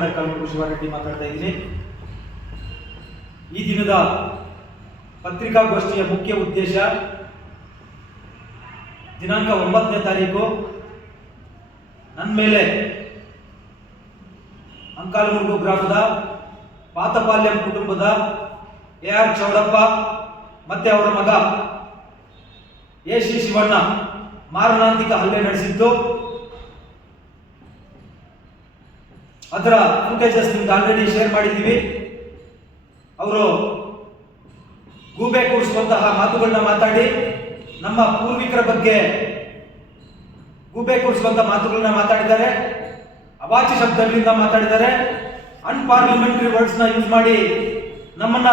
ನಿಮ್ಮ ಭಾಸ್ಕರ ಶಿವಾರೆಡ್ಡಿ ಮಾತಾಡ್ತಾ ಇದ್ದೀನಿ. ಈ ದಿನದ ಪತ್ರಿಕಾಗೋಷ್ಠಿಯ ಮುಖ್ಯ ಉದ್ದೇಶ ದಿನಾಂಕ ಒಂಬತ್ತನೇ ತಾರೀಕು. ನನ್ನ ಮೇಲೆ ಅಂಕಾಲಮುರ್ಗು ಗ್ರಾಮದ ಪಾತಪಾಲ್ಯಂ ಕುಟುಂಬದ ಎ ಆರ್ ಚೌಡಪ್ಪ ಮತ್ತೆ ಅವರ ಮಗ ಎ ಶ್ರೀ ಶಿವಣ್ಣ ಮಾರಣಾಂತಿಕ ಹಲ್ಲೆ ನಡೆಸಿದ್ದು ಅದರ ಫುಟೇಜಸ್ ನಿಮ್ಗೆ ಆಲ್ರೆಡಿ ಶೇರ್ ಮಾಡಿದ್ದೀವಿ. ಅವರು ಗೂಬೆ ಕೂರಿಸುವಂತಹ ಮಾತುಗಳನ್ನ ಮಾತಾಡಿ, ನಮ್ಮ ಪೂರ್ವಿಕರ ಬಗ್ಗೆ ಗೂಬೆ ಕೂರಿಸುವಂತಹ ಮಾತುಗಳನ್ನ ಮಾತಾಡಿದ್ದಾರೆ. ಅವಾಚಿ ಶಬ್ದಗಳಿಂದ ಮಾತಾಡಿದ್ದಾರೆ. ಅನ್ಪಾರ್ಲಿಮೆಂಟರಿ ವರ್ಡ್ಸ್ನ ಯೂಸ್ ಮಾಡಿ ನಮ್ಮನ್ನ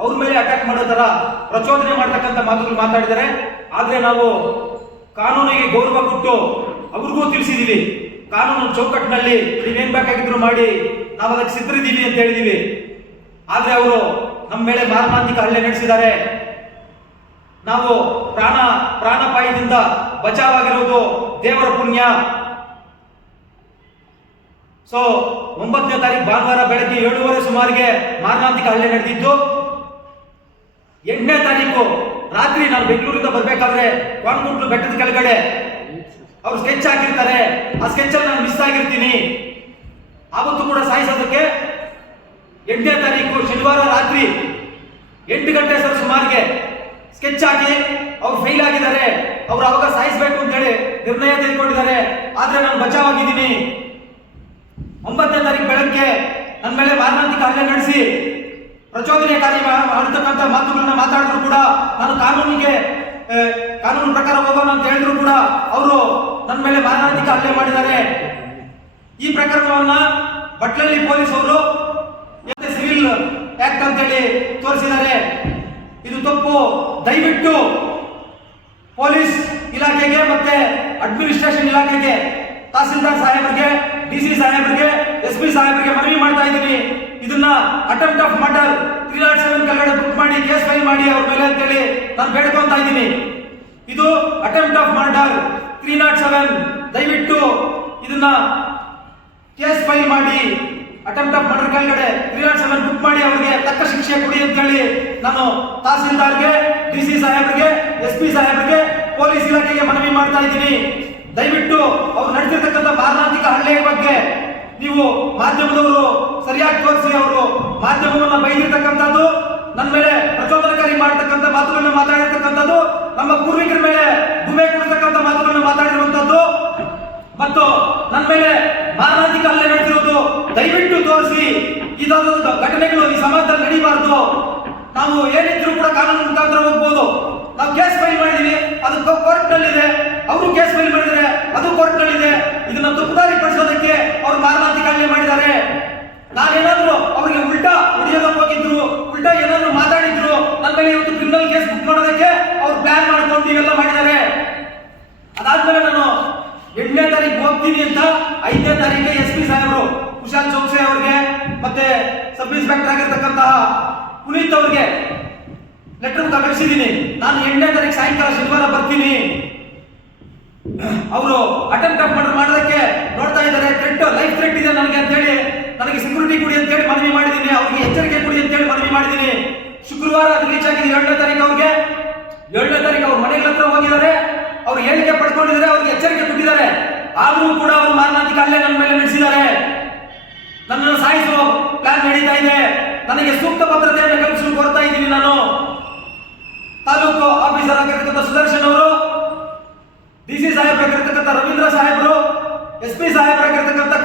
ಅವ್ರ ಮೇಲೆ ಅಟ್ಯಾಕ್ ಮಾಡೋ ತರ ಪ್ರಚೋದನೆ ಮಾಡ್ತಕ್ಕಂಥ ಮಾತುಗಳು ಮಾತಾಡಿದ್ದಾರೆ. ಆದರೆ ನಾವು ಕಾನೂನಿಗೆ ಗೌರವ ಕೊಟ್ಟು ಅವ್ರಿಗೂ ತಿಳಿಸಿದೀವಿ. ಕಾನೂನು ಚೌಕಟ್ಟಿನಲ್ಲಿ ನೀವೇನ್ ಬೇಕಾಗಿದ್ರು ಮಾಡಿ, ನಾವು ಅದಕ್ಕೆ ಸಿದ್ಧರಿದ್ದೀವಿ ಅಂತ ಹೇಳಿದೀವಿ. ಆದ್ರೆ ಅವರು ನಮ್ಮ ಮೇಲೆ ಮಾರಣಾಂತಿಕ ಹಲ್ಲೆ ನಡೆಸಿದ್ದಾರೆ. ನಾವು ಪ್ರಾಣ, ಪ್ರಾಣಪಾಯದಿಂದ ಬಚಾವಾಗಿರೋದು ದೇವರ ಪುಣ್ಯ. ಸೊ ಒಂಬತ್ತನೇ ತಾರೀಕು ಭಾನುವಾರ ಬೆಳಗ್ಗೆ ಏಳುವರೆ ಸುಮಾರಿಗೆ ಮಾರಣಾಂತಿಕ ಹಲ್ಲೆ ನಡೆದಿದ್ದು. ಎಂಟನೇ ತಾರೀಕು ರಾತ್ರಿ ನಾನು ಬೆಂಗಳೂರಿಂದ ಬರಬೇಕಾದ್ರೆ, ಕೋಣಗುಂಟ್ಲು ಬೆಟ್ಟದ ಕೆಳಗಡೆ ಅವ್ರು ಸ್ಕೆಚ್ ಹಾಕಿರ್ತಾರೆ. ಆ ಸ್ಕೆಚ್ ಅಲ್ಲಿ ನಾನು ಮಿಸ್ ಆಗಿರ್ತೀನಿ. ಆವತ್ತು ಕೂಡ ಸಾಯಿಸೋದಕ್ಕೆ ಎಂಟನೇ ತಾರೀಕು ಶನಿವಾರ ರಾತ್ರಿ ಎಂಟು ಗಂಟೆ ಸರ್ ಸುಮಾರಿಗೆ ಸ್ಕೆಚ್ ಹಾಕಿ ಅವ್ರು ಫೈಲ್ ಆಗಿದ್ದಾರೆ. ಅವ್ರು ಅವಾಗ ಸಾಯಿಸಬೇಕು ಅಂತ ಹೇಳಿ ನಿರ್ಣಯ ತೆಗೆದುಕೊಂಡಿದ್ದಾರೆ. ಆದ್ರೆ ನಾನು ಬಚಾವಾಗಿದ್ದೀನಿ. ಒಂಬತ್ತನೇ ತಾರೀಕು ಬೆಳಗ್ಗೆ ನನ್ನ ಮೇಲೆ ಮಾರಣಾಂತಿಕ ಹಲ್ಲೆ ನಡೆಸಿ ಪ್ರಚೋದನೆಕಾರಿ ಕಾರ್ಯ ಮಾಡತಕ್ಕಂಥ ಮಾತುಗಳನ್ನ ಮಾತಾಡಿದ್ರು ಕೂಡ ನಾನು ಕಾನೂನಿಗೆ ಕಾನೂನು ಪ್ರಕಾರ ಹೋಗೋಣ ಅಂತ ಹೇಳಿದ್ರು ಕೂಡ ಅವರು ನನ್ನ ಮೇಲೆ ಮಾರಣಾಂತಿಕ ಹಲ್ಲೆ ಮಾಡಿದ್ದಾರೆ. ಈ ಪ್ರಕರಣವನ್ನ ಬಟ್ಲಲ್ಲಿ ಪೊಲೀಸ್ ಅವರು ಮತ್ತೆ ಸಿವಿಲ್ ಆಕ್ಟ್ ಅಂತೇಳಿ ತೋರಿಸಿದ್ದಾರೆ. ಇದು ತಪ್ಪು. ದಯವಿಟ್ಟು ಪೊಲೀಸ್ ಇಲಾಖೆಗೆ ಮತ್ತೆ ಅಡ್ಮಿನಿಸ್ಟ್ರೇಷನ್ ಇಲಾಖೆಗೆ ತಹಸೀಲ್ದಾರ್ ಸಾಹೇಬರಿಗೆ, ಡಿ ಸಿ ಸಾಹೇಬರಿಗೆ, ಎಸ್ ಪಿ ಸಾಹೇಬರಿಗೆ ಮನವಿ ಇದನ್ನ attempt of murder three naught seven Kannada book ಮಾಡಿ ಕೇಸ್ ಫೈಲ್ ಮಾಡಿ, ಅವ್ರ ಮೇಲೆ ಅಂತೇಳಿ ನಾನು ಬೇಡ್ಕೊಂತ ಇದ್ದೀನಿ. ಇದು attempt of murder three naught seven ದಯವಿಟ್ಟು ಇದನ್ನ ಕೇಸ್ ಫೈಲ್ ಮಾಡಿ ಅಟೆಂಪ್ಟ್ ಆಫ್ ಮರ್ಡರ್ ಕೆಳಗಡೆ ತ್ರೀ ನಾಟ್ ಸೆವೆನ್ ಬುಕ್ ಮಾಡಿ, ಅವರಿಗೆ ತಕ್ಕ ಶಿಕ್ಷೆ ಕೊಡಿ ಅಂತ ಹೇಳಿ ನಾನು ತಹಸೀಲ್ದಾರ್ಗೆ, ಡಿ ಸಿ ಸಾಹೇಬ್ರಿಗೆ, ಎಸ್ ಪಿ ಸಾಹೇಬ್ರಿಗೆ, ಪೊಲೀಸ್ ಇಲಾಖೆಗೆ ಮನವಿ ಮಾಡ್ತಾ ಇದ್ದೀನಿ. ದಯವಿಟ್ಟು ಅವ್ರು ನಡೆಸಿರ್ತಕ್ಕಂಥ ಮಾರಣಾಂತಿಕ ಹಳ್ಳಿಯ ಬಗ್ಗೆ ನೀವು ಮಾಧ್ಯಮದವರು ಸರಿಯಾಗಿ ತೋರಿಸಿ ಅವರು ಮಾಧ್ಯಮವನ್ನ ಬೈದಿರ್ತಕ್ಕಂಥದ್ದು ನನ್ನ ಮೇಲೆ ಪ್ರಚೋದನಕಾರಿ ಮಾಡತಕ್ಕಂಥ ಮಾತುಗಳನ್ನ ಮಾತಾಡಿರ್ತಕ್ಕಂಥದ್ದು, ನಮ್ಮ ಪೂರ್ವಿಕರ ಮೇಲೆ ಗುಮೆ ಕೊಡ್ತಕ್ಕಂಥ ಮಾತುಗಳನ್ನ ಮಾತಾಡಿರುವಂತದ್ದು ಮತ್ತು ನನ್ನ ಮೇಲೆ ಮಾರಣಾಂತಿಕ ಹಲ್ಲೆ ಹೇಳ್ತಿರೋದು ದಯವಿಟ್ಟು ತೋರಿಸಿ ಇದಾದ ಘಟನೆಗಳು ಈ ಸಮಾಜದಲ್ಲಿ ನಡೀಬಾರದು. ನಾವು ಏನಿದ್ರು ಕೂಡ ಕಾನೂನು ಮುಖಾಂತರ ಹೋಗ್ಬೋದು. ನಾವು ಕೇಸ್ ಫೈಲ್ ಮಾಡಿದೀವಿ, ಅದು ಕೋರ್ಟ್ ನಲ್ಲಿದೆ ಅವರು ಕೇಸ್ ಫೈಲ್ ಮಾಡಿದರೆ ಅದು ಕೋರ್ಟ್ ನಲ್ಲಿದೆ ಇದನ್ನ ತಪ್ಪುದಾರಿ ಪಡಿಸೋದಕ್ಕೆ ಅವ್ರು ಮಾರಣಾಂತಿಕ ಹಲ್ಲೆ ಮಾಡಿದ್ದಾರೆ ನಾನೇನಾದ್ರೂ ಅವರಿಗೆ ಉಲ್ಟಾ ಹೊಡಿಯೋದಕ್ಕೆ ಹೋಗಿದ್ರು, ಉಲ್ಟಾ ಏನಾದ್ರು ಮಾತಾಡಿದ್ರು ನನ್ನ ಮೇಲೆ ಇವತ್ತು ಕ್ರಿಮಿನಲ್ ಕೇಸ್ ಬುಕ್ ಮಾಡೋದಕ್ಕೆ ಅವ್ರು ಪ್ಲಾನ್ ಮಾಡ್ಕೊಂಡು ಇವೆಲ್ಲ ಮಾಡಿದ್ದಾರೆ. ಅದಾದ್ಮೇಲೆ ನಾನು ಎಂಟನೇ ತಾರೀಕು ಹೋಗ್ತೀನಿ ಅಂತ ಐದನೇ ತಾರೀಕಿಗೆ ಎಸ್ ಪಿ ಸಾಹೇಬರು ಕುಶಾಲ್ ಚೌಕ್ಸೆ ಅವ್ರಿಗೆ, ಮತ್ತೆ ಸಬ್ ಇನ್ಸ್ಪೆಕ್ಟರ್ ಆಗಿರ್ತಕ್ಕಂತಹ ಪುನೀತ್ ಅವ್ರಿಗೆ ಲೆಟರ್ ಕಳಿಸಿದ್ದೀನಿ. ನಾನು ಎಂಟನೇ ತಾರೀಕು ಸಾಯಂಕಾಲ ಶನಿವಾರ ಬರ್ತೀನಿ. ಅವರು ಅಟೆಂಪ್ಟ್ ಮಾಡೋದಕ್ಕೆ ನೋಡ್ತಾ ಇದ್ದಾರೆ. ಥ್ರೆಟ್ ಲೈಫ್ ಥ್ರೆಟ್ ಇದೆ ನನಗೆ ಅಂತೇಳಿ ನನಗೆ ಸೆಕ್ಯೂರಿಟಿ ಕೊಡಿ ಅಂತೇಳಿ ಮನವಿ ಮಾಡಿದ್ದೀನಿ, ಅವ್ರಿಗೆ ಎಚ್ಚರಿಕೆ ಕೊಡಿ ಅಂತೇಳಿ ಮನವಿ ಮಾಡಿದ್ದೀನಿ. ಶುಕ್ರವಾರ ಅದು ರೀಚ್ ಆಗಿದೆ ಎರಡನೇ ತಾರೀಕು ಅವ್ರಿಗೆ. ಏಳನೇ ತಾರೀಕು ಅವ್ರ ಮನೆಗಳ ಹತ್ರ ಹೋಗಿದ್ದಾರೆ. ಅವ್ರು ಹೇಳಿಕೆ ಪಡ್ಕೊಂಡಿದ್ದಾರೆ, ಅವ್ರಿಗೆ ಎಚ್ಚರಿಕೆ ಕೊಟ್ಟಿದ್ದಾರೆ ಆದರೂ ಕೂಡ ಅವರು ಮಾರಣಾಂತಿಕ ಅಲ್ಲೇ ನನ್ನ ಮೇಲೆ ನಡೆಸಿದ್ದಾರೆ. ನನ್ನನ್ನು ಸಾಯಿಸುವ ಪ್ಲಾನ್ ನಡೀತಾ ಇದೆ. ನನಗೆ ಸೂಕ್ತ ಭದ್ರತೆಯನ್ನು ಕಲ್ಪಿಸಲು ಕೊಡ್ತಾ ಇದ್ದೀನಿ ನಾನು. ತಾಲೂಕು ಆಫೀಸರ್ ಆಗಿರ್ತಕ್ಕಂಥ ಸುದರ್ಶನ್ ಅವರು, ಡಿ ಸಿ ಸಾಹೇಬರಾಗಿರ್ತಕ್ಕಂಥ ರವೀಂದ್ರ ಸಾಹೇಬರು, ಎಸ್ ಪಿ ಸಾಹೇಬರಾಗಿರ್ತಕ್ಕಂಥ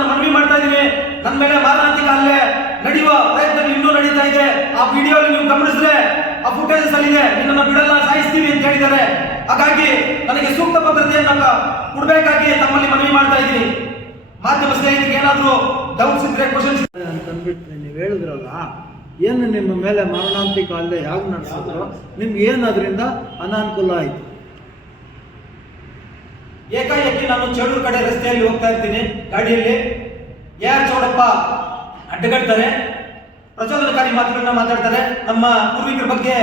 ನಾನು ಮನವಿ ಮಾಡ್ತಾ ಇದ್ದೀನಿ. ನನ್ನ ಮೇಲೆ ಮಾರಣಾಂತಿಕ ಅಲ್ಲೇ ನಡೆಯುವ ಪ್ರಯತ್ನ ಇನ್ನೂ ನಡೀತಾ ಇದೆ. ಆ ವಿಡಿಯೋ ನೀವು ಗಮನಿಸಿದ್ರೆ, ಆ ಫುಟೇಜಸ್ ಅಲ್ಲಿ ಇದೆ. ನಿನ್ನನ್ನು ಬಿಡಲ್ಲ, ಸಾಯಿಸ್ತೀವಿ ಅಂತ ಹೇಳಿದ್ದಾರೆ. ಹಾಗಾಗಿ ನನಗೆ ಸೂಕ್ತ ಭದ್ರತೆಯನ್ನು ಕೊಡಬೇಕಾಗಿ ತಮ್ಮಲ್ಲಿ ಮನವಿ ಮಾಡ್ತಾ ಇದ್ದೀನಿ. ಮಾಧ್ಯಮ ಸ್ನೇಹಿತರಿಗೆ ಏನಾದರೂ ಡೌಟ್ಸ್ ಇದ್ರೆ ಕ್ವಶನ್ಸ್ ಅಂತಂದ್ಬಿಟ್ಟು ನೀವು ಹೇಳಿದ್ರಲ್ಲ, ಏನು ನಿಮ್ಮ ಮೇಲೆ ಮರಣಾಂತಿಕ ಅಲ್ಲೇ ಯಾಕೆ ನಡೆಸಿದ್ರು? ನಿಮ್ಗೆ ಏನು ಅದರಿಂದ ಅನಾನುಕೂಲ ಆಯಿತು? ಏಕಾಏಕಿ ನಾನು ಚೇಳೂರು ಕಡೆ ರಸ್ತೆಯಲ್ಲಿ ಹೋಗ್ತಾ ಇರ್ತೀನಿ. ಗಾಡಿಯಲ್ಲಿ. ಯಾರು ಚೌಡಪ್ಪ? ಅಡ್ಡಗಟ್ತಾರೆ. ಪ್ರಚೋದನಕಾರಿ ಮಾತುಗಳನ್ನ ಮಾತಾಡ್ತಾರೆ. ನಮ್ಮ ಪೂರ್ವಿಕರ ಬಗ್ಗೆ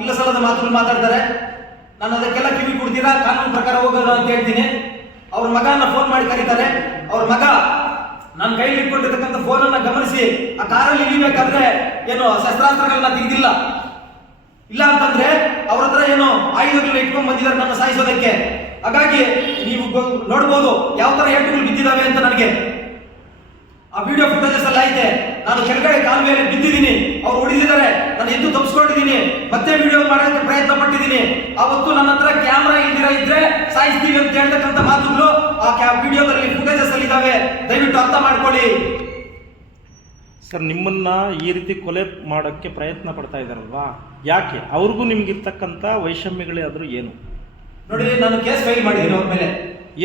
ಇಲ್ಲ ಸಲದ ಮಾತುಗಳು ಮಾತಾಡ್ತಾರೆ. ನಾನು ಅದಕ್ಕೆಲ್ಲ ಕಿವಿ ಕೊಡ್ತೀರಾ? ಕಾನೂನು ಪ್ರಕಾರ ಹೋಗೋಣ ಅಂತ ಹೇಳ್ತೀನಿ. ಅವ್ರ ಮಗನ ಫೋನ್ ಮಾಡಿ ಕರೀತಾರೆ. ಅವ್ರ ಮಗ ನನ್ನ ಕೈಲಿ ಇಟ್ಕೊಂಡಿರ್ತಕ್ಕಂಥ ಫೋನ್ ಅನ್ನ ಗಮನಿಸಿ, ಆ ಕಾರಲ್ಲಿ ಇಳಿಬೇಕಾದ್ರೆ ಏನು ಶಸ್ತ್ರಾಸ್ತ್ರಗಳನ್ನ ತೆಗೆದಿಲ್ಲ? ಇಲ್ಲ ಅಂತಂದ್ರೆ ಅವ್ರ ಹತ್ರ ಏನು ಆಯುಧಗಳನ್ನ ಇಟ್ಕೊಂಡ್ ಬಂದಿದ್ದಾರೆ ನನ್ನ ಸಾಯಿಸೋದಕ್ಕೆ. ಹಾಗಾಗಿ ನೀವು ನೋಡ್ಬೋದು ಯಾವ ತರ ಏಟುಗಳು ಬಿದ್ದಿದ್ದಾವೆ ಅಂತ ನನಗೆ. ಆ ವಿಡಿಯೋ ಫುಟೇಜಸ್ ಎಲ್ಲ ಐತೆ. ನಾನು ಕೆಳಗಡೆ ಕಾಲುವೆಯಲ್ಲಿ ಬಿದ್ದಿದ್ದೀನಿ. ಅವ್ರು ಉಳಿದಿದ್ದಾರೆ ನಾನು ಎದ್ದು ತಪ್ಸ್ಕೊಂಡಿದ್ದೀನಿ. ಮತ್ತೆ ವಿಡಿಯೋ ಮಾಡೋದಕ್ಕೆ ಪ್ರಯತ್ನ ಪಟ್ಟಿದ್ದೀನಿ. ಅವತ್ತು ನನ್ನ ಹತ್ರ ಕ್ಯಾಮ್ರಾ ಇಲ್ದಿರ ಇದ್ರೆ ಸಾಯಿಸ್ತೀವಿ ಅಂತ ಹೇಳ್ತಕ್ಕಂಥ ಮಾತುಗಳು ಆ ವಿಡಿಯೋದಲ್ಲಿ ಫುಟೇಜಸ್ ಅಲ್ಲಿ ಇದಾವೆ ದಯವಿಟ್ಟು ಅರ್ಥ ಮಾಡ್ಕೊಳ್ಳಿ. ಸರ್, ನಿಮ್ಮನ್ನ ಈ ರೀತಿ ಕೊಲೆ ಮಾಡೋಕ್ಕೆ ಪ್ರಯತ್ನ ಪಡ್ತಾ ಇದ್ದಾರಲ್ವಾ? ಯಾಕೆ? ಅವ್ರಿಗೂ ನಿಮ್ಗಿರ್ತಕ್ಕಂಥ ವೈಷಮ್ಯಗಳೇ ಆದರೂ ಏನು? ನೋಡಿ ನಾನು ಕೇಸ್ ಫೈಲ್ ಮಾಡಿದ್ದೀನಿ ಅವ್ರ ಮೇಲೆ.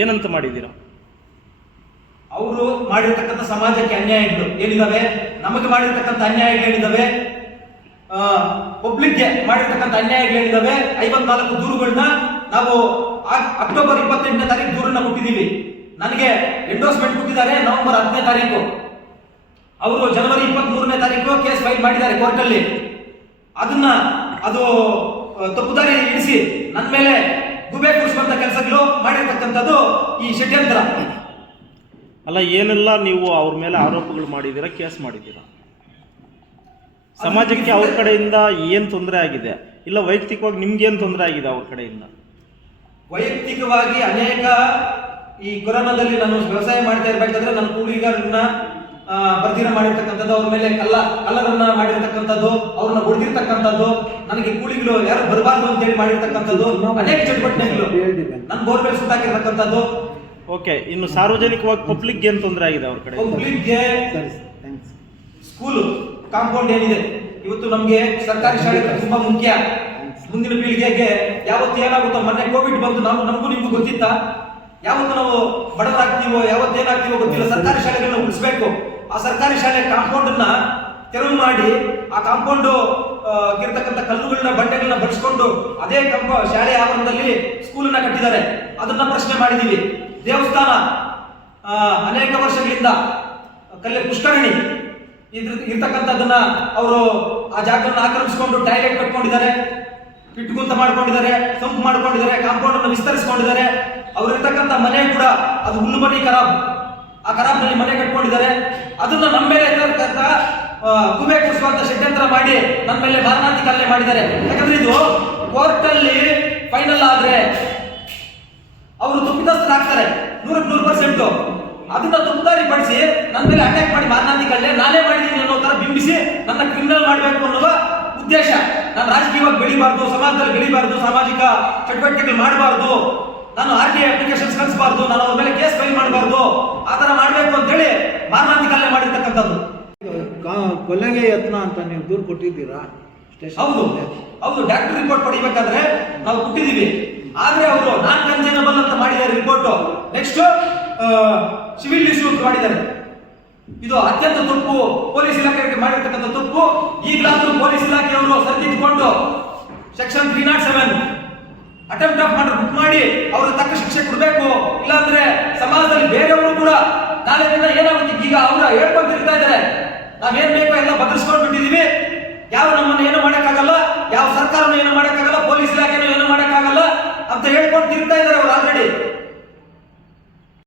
ಏನಂತ ಮಾಡಿದ್ದೀರಾ? ಅವರು ಮಾಡಿರ್ತಕ್ಕಂಥ ಸಮಾಜಕ್ಕೆ ಅನ್ಯಾಯಗಳು ಏನಿದಾವೆ? ನಮಗೆ ಮಾಡಿರ್ತಕ್ಕಂಥ ಅನ್ಯಾಯಗಳು ಏನಿದಾವೆ ಪಬ್ಲಿಕ್ಗೆ ಮಾಡಿರ್ತಕ್ಕಂಥ ಅನ್ಯಾಯಗಳು ಏನಿದಾವೆ ಐವತ್ನಾಲ್ಕು ದೂರುಗಳನ್ನ ನಾವು ಅಕ್ಟೋಬರ್ ಇಪ್ಪತ್ತೆಂಟನೇ ತಾರೀಕು ದೂರನ್ನ ಕೊಟ್ಟಿದ್ದೀವಿ ನನಗೆ ಎಂಡೋರ್ಸ್ಮೆಂಟ್ ಕೊಟ್ಟಿದ್ದಾರೆ ನವೆಂಬರ್ ಹತ್ತನೇ ತಾರೀಕು ಅವರು ಜನವರಿ ಇಪ್ಪತ್ತ್ ಮೂರನೇ ತಾರೀಕು ಕೇಸ್ ಫೈಲ್ ಮಾಡಿದ್ದಾರೆ ಕೋರ್ಟಲ್ಲಿ. ಅದನ್ನ ಅದು ತಪ್ಪುದಾರಿ ಇಳಿಸಿ ನನ್ನ ಮೇಲೆ ಗುಬೆ ಕೂರಿಸುವಂತ ಕೆಲಸಗಳು ಮಾಡಿರ್ತಕ್ಕಂಥದ್ದು ಈ ಷಡ್ಯಂತ್ರ. ಅಲ್ಲ ಏನೆಲ್ಲ ನೀವು ಅವ್ರ ಮೇಲೆ ಆರೋಪಗಳು ಮಾಡಿದ್ದೀರಾ ಕೇಸ್ ಮಾಡಿದ್ದೀರಾ? ಸಮಾಜಕ್ಕೆ ಅವ್ರ ಕಡೆಯಿಂದ ಏನು ತೊಂದರೆ ಆಗಿದೆ? ಇಲ್ಲ ವೈಯಕ್ತಿಕವಾಗಿ ನಿಮ್ಗೇನು ತೊಂದರೆ ಆಗಿದೆ ಅವ್ರ ಕಡೆಯಿಂದ? ವೈಯಕ್ತಿಕವಾಗಿ ಅನೇಕ ಈ ಕೊರೋನಾದಲ್ಲಿ ನಾನು ವ್ಯವಸಾಯ ಮಾಡ್ತಾ ಇರ್ಬೇಕಾದ್ರೆ ನನ್ನ ಕೂಲಿಗಾರನ್ನ ಆ, ಬರ್ದಿರ ಮಾಡಿರ್ತಕ್ಕಂಥದ್ದು ಅವ್ರ ಮೇಲೆ ಕಲ್ಲ ಕಲ್ಲರನ್ನ ಮಾಡಿರ್ತಕ್ಕಂಥದ್ದು ಅವ್ರನ್ನ ಹೊಡೆದಿರ್ತಕ್ಕಂಥದ್ದು ನನಗೆ ಕೂಲಿಗಳು ಯಾರು ಬರಬಾರ್ದು ಅಂತ ಹೇಳಿ ಮಾಡಿರ್ತಕ್ಕಂಥದ್ದು ಅನೇಕ ಚಟುವಟಿಕೆಗಳು. ನನ್ನ ಬೋರ್ವೆಲ್ ಸುತ್ತಾಕಿರ್ತಕ್ಕಂಥದ್ದು ಓಕೆ ಇನ್ನು ಸಾರ್ವಜನಿಕವಾಗಿ ಪಬ್ಲಿಕ್ ಏನು ತೊಂದರೆ ಆಗಿದೆ ಅವ್ರ ಕಡೆ? ಪಬ್ಲಿಕ್ಗೆ ಸರಿ ಥ್ಯಾಂಕ್ಸ್ ಸ್ಕೂಲ್ ಕಾಂಪೌಂಡ್ ಏನಿದೆ ಇವತ್ತು ನಮಗೆ ಸರ್ಕಾರಿ ಶಾಲೆ ತುಂಬಾ ಮುಖ್ಯ. ಮುಂದಿನ ಪೀಳಿಗೆಗೆ ಯಾವತ್ತು ಏನಾಗುತ್ತೋ ಮೊನ್ನೆ ಕೋವಿಡ್ ಬಂತು ನಾವು ನಮಗೂ ನಿಮಗೂ ಗೊತ್ತಿತ್ತ? ಯಾವತ್ತು ನಾವು ಬಡವರಾಗ್ತೀವೋ ಯಾವತ್ತೇನಾಗ್ತೀವೋ ಗೊತ್ತಿಲ್ಲ ಸರ್ಕಾರಿ ಶಾಲೆಗಳನ್ನ ಉಳಿಸ್ಬೇಕು. ಆ ಸರ್ಕಾರಿ ಶಾಲೆ ಕಾಂಪೌಂಡ್ ಅನ್ನ ತೆರವು ಮಾಡಿ, ಆ ಕಾಂಪೌಂಡ್ ಇರ್ತಕ್ಕಂಥ ಕಲ್ಲುಗಳನ್ನ, ಬಂಡೆಗಳನ್ನ ಬಳಸ್ಕೊಂಡು ಅದೇ ಕಂಪ ಶಾಲೆ ಆವರಣದಲ್ಲಿ ಸ್ಕೂಲನ್ನ ಕಟ್ಟಿದ್ದಾರೆ. ಅದನ್ನ ಪ್ರಶ್ನೆ ಮಾಡಿದೀವಿ. ದೇವಸ್ಥಾನ ಅನೇಕ ವರ್ಷಗಳಿಂದ ಕಲ್ಲೆ ಪುಷ್ಕರಣಿ ಇರ್ತಕ್ಕಂಥದ್ದನ್ನ ಅವರು ಆ ಜಾಗವನ್ನು ಆಕ್ರಮಿಸಿಕೊಂಡು ಟಾಯ್ಲೆಟ್ ಕಟ್ಕೊಂಡಿದ್ದಾರೆ ಇಟ್ಟುಗುಂತ ಮಾಡ್ಕೊಂಡಿದ್ದಾರೆ, ಸಂಪ್ ಮಾಡ್ಕೊಂಡಿದ್ದಾರೆ ಕಾಂಪೌಂಡ್ ಅನ್ನು ವಿಸ್ತರಿಸಿಕೊಂಡಿದ್ದಾರೆ. ಅವ್ರು ಇರ್ತಕ್ಕಂಥ ಮನೆ ಕೂಡ ಅದು ಹುಲ್ಲು ಮನೆ ಖರಾಬ್ ಆ ಖರಾಬ್ನಲ್ಲಿ ಮನೆ ಕಟ್ಕೊಂಡಿದ್ದಾರೆ. ಅದನ್ನ ನಮ್ಮ ಮೇಲೆ ಗುಬೆ ಕುಡಿಸುವಂತ ಷಡ್ಯಂತ್ರ ಮಾಡಿ ನಮ್ಮ ಮೇಲೆ ಮಾರಣಾಂತಿಕ ಕಲ್ಲೆ ಮಾಡಿದ್ದಾರೆ. ಯಾಕಂದ್ರೆ ಇದು ಕೋರ್ಟಲ್ಲಿ ಫೈನಲ್ ಆದ್ರೆ ಅವರು ತಪ್ಪಿತಸ್ಥರಾಗ್ತಾರೆ. ನೂರಕ್ಕೆ ನೂರು ಪರ್ಸೆಂಟ್ ಅದನ್ನ ತುಪ್ಪಾರಿ ಪಡಿಸಿ ನನ್ನ ಮೇಲೆ ಅಟ್ಯಾಕ್ ಮಾಡಿ ಕಳ್ಳೆ ನಾನೇ ಮಾಡಿದ್ದೀನಿ ಅನ್ನೋ ತರ ಬಿಂಬಿಸಿ ನನ್ನ ಕ್ರಿಮಿನಲ್ ಮಾಡಬೇಕು ಅನ್ನುವ ಉದ್ದೇಶ. ನಾನು ರಾಜಕೀಯವಾಗಿ ಬೆಳಿಬಾರ್ದು, ಸಮಾಜದಲ್ಲಿ ಬೆಳಿಬಾರ್ದು, ಸಾಮಾಜಿಕ ಚಟುವಟಿಕೆಗಳು ಮಾಡಬಾರ್ದು ನಾನು ಆರ್ ಟಿ ಐ ಅಪ್ಲಿಕೇಶನ್ಸ್ ಕಳಿಸಬಾರ್ದು ನಾನು ಅವ್ರ ಮೇಲೆ ಕೇಸ್ ಫೈಲ್ ಮಾಡಬಾರ್ದು ಆ ತರ ಮಾಡಬೇಕು ಅಂತೇಳಿ ಕಲ್ಲೆ ಮಾಡಿರ್ತಕ್ಕಂಥದ್ದು. ಕೊಲೆಗೆ ಯತ್ನ ಅಂತ ನೀವು ದೂರು ಕೊಟ್ಟಿದ್ದೀರಾ? ಹೌದು ಹೌದು ಡಾಕ್ಟರ್ ರಿಪೋರ್ಟ್ ಪಡಿಬೇಕಾದ್ರೆ ನಾವು ಕೊಟ್ಟಿದ್ದೀವಿ. ಆದ್ರೆ ಅವರು ನಾನ್ ಕಂಜನಬಲ್ ಅಂತ ಮಾಡಿದ್ದಾರೆ ರಿಪೋರ್ಟ್ ನೆಕ್ಸ್ಟ್ ಸಿವಿಲ್ ಇಶ್ಯೂ ಮಾಡಿದ್ದಾರೆ. ಇದು ಅತ್ಯಂತ ತಪ್ಪು ಪೊಲೀಸ್ ಇಲಾಖೆ ಮಾಡಿರ್ತಕ್ಕಂಥ ತಪ್ಪು ಈಗಲಾದ್ರೂ ಪೊಲೀಸ್ ಇಲಾಖೆಯವರು ಸರಿದಿದ್ದುಕೊಂಡು section three naught seven attempt of murder book ಮಾಡಿ, ಅವ್ರಿಗೆ ತಕ್ಕ ಶಿಕ್ಷೆ ಕೊಡಬೇಕು. ಇಲ್ಲಾಂದ್ರೆ ಸಮಾಜದಲ್ಲಿ ಬೇರೆಯವರು ಕೂಡ ನಾಳೆ ದಿನ ಏನಾಗುತ್ತೆ? ಈಗ ಅವರು ಹೇಳ್ಕೊಂಡು ತಿರ್ತಾ ಇದ್ದಾರೆ. ನಾವೇನ್ ಬೇಕೋ ಎಲ್ಲ ಬದಲಿಸ್ಕೊಂಡು ಬಿಟ್ಟಿದೀವಿ ಯಾವ ನಮ್ಮನ್ನ ಏನು ಮಾಡಕ್ಕಾಗಲ್ಲ? ಯಾವ ಸರ್ಕಾರನ ಏನು ಮಾಡಕ್ಕಾಗಲ್ಲ? ಪೊಲೀಸ್ ಇಲಾಖೆನೂ ಏನು ಮಾಡಕ್ಕಾಗಲ್ಲ? ಅಂತ ಹೇಳ್ಕೊಂಡು ತಿರ್ತಾ ಇದ್ದಾರೆ ಅವ್ರು ಆಲ್ರೆಡಿ